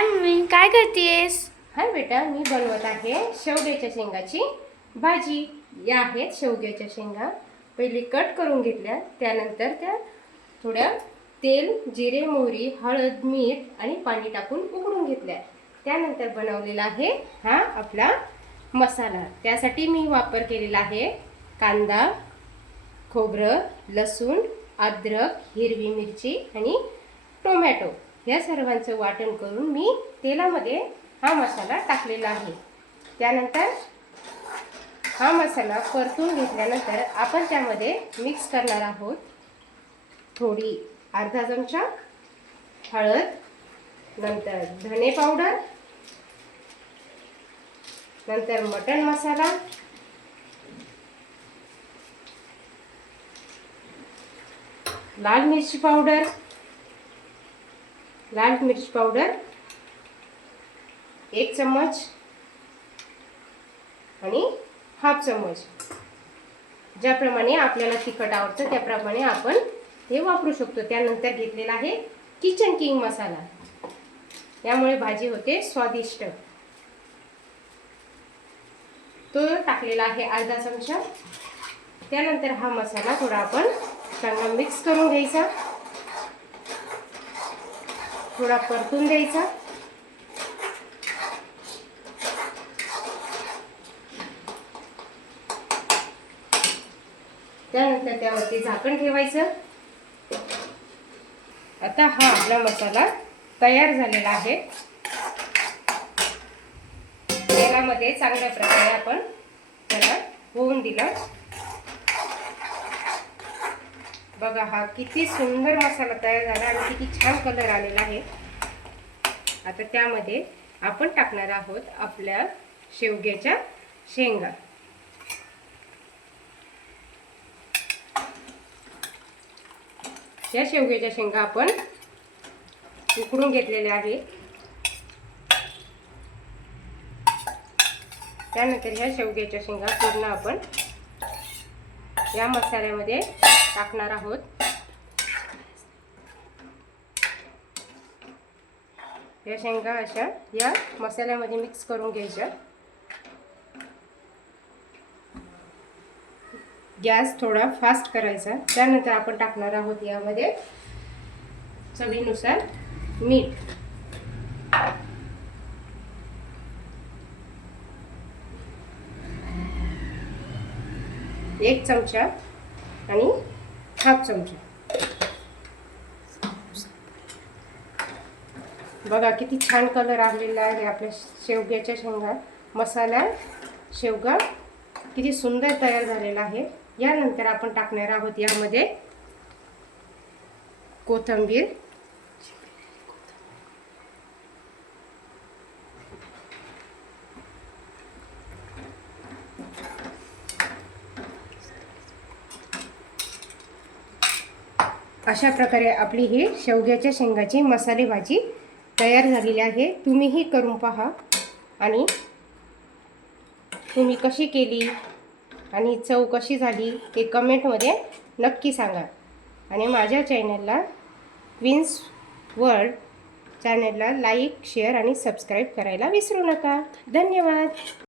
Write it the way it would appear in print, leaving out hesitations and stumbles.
हाय mummy, काय करतेस? हाय बेटा, मी बनवत आहे शेवग्याच्या शेंगाची भाजी. या आहेत शेवग्याच्या शेंगा. पहिले कट करून घेतल्या, त्यानंतर त्या थोड्या तेल, जिरे, मोहरी, हळद, मीठ आणि पाणी टाकून उकळून घेतल्या. त्यानंतर बनवलेला आहे हा आपला मसाला. त्यासाठी मी वापर केलेला आहे कांदा, खोबरं, लसूण, अद्रक, हिरवी मिरची आणि टोमॅटो. या सर्वांचं वाटण करून मी तेलामध्ये हा मसाला टाकलेला आहे. त्यानंतर हा मसाला परतून घेतल्यानंतर आपण त्यामध्ये मिक्स करणार आहोत थोडी अर्धा चमचा हळद, नंतर धने पावडर, नंतर मटण मसाला, लाल मिरची पावडर 1 चम्मच आणि हाफ चम्मच. ज्याप्रमाणे आपल्याला तिखट आवडतं त्याप्रमाणे आपण हे वापरू शकतो. त्यानंतर घेतलेला आहे किचन किंग मसाला. यामुळे भाजी होते स्वादिष्ट. तो टाकलेला आहे अर्धा चमचा. त्यानंतर हा मसाला थोडा आपण चांगला मिक्स करून घ्यायचा, थोडा परतून द्यायचा. त्यानंतर त्यावरती झाकण ठेवायचं. आता हा आपला मसाला तयार झालेला आहे. तेलामध्ये चांगल्या प्रकारे आपण त्याला होऊन दिलं. बघा, हा किती सुंदर मसाला तयार झाला आणि किती छान कलर आलेला आहे. आता त्यामध्ये आपण टाकणार आहोत आपल्या शेवग्याच्या शेंगा. या शेवग्याच्या शेंगा आपण उकडून घेतलेल्या आहेत. त्यानंतर ह्या शेवग्याच्या शेंगा पूर्ण आपण या मसाल्यामध्ये टाकणार आहोत. या शेंगा अशा या मसाल्यामध्ये मिक्स करून घ्यायच्या. गॅस थोडा फास्ट करायचा. त्यानंतर आपण टाकणार आहोत यामध्ये चवीनुसार मीठ, एक चमचा आणि हाफ चमचा. बघा किती छान कलर आलेला आहे आपल्या शेवग्याच्या शेंगा. मसाला शेवगा किती सुंदर तयार झालेला आहे. यानंतर आपण टाकणार आहोत यामध्ये कोथिंबीर, अशा प्रकारे आपली ही शेवग्याच्या शेंगाची मसाले भाजी तयार झालेली आहे. तुम्हीही करून पहा आणि तुम्ही कशी केली आणि चव कशी झाली ते कमेंटमध्ये नक्की सांगा. आणि माझ्या चॅनलला क्वीन्स वर्ल्ड चॅनलला लाईक, शेअर आणि सबस्क्राईब करायला विसरू नका. धन्यवाद.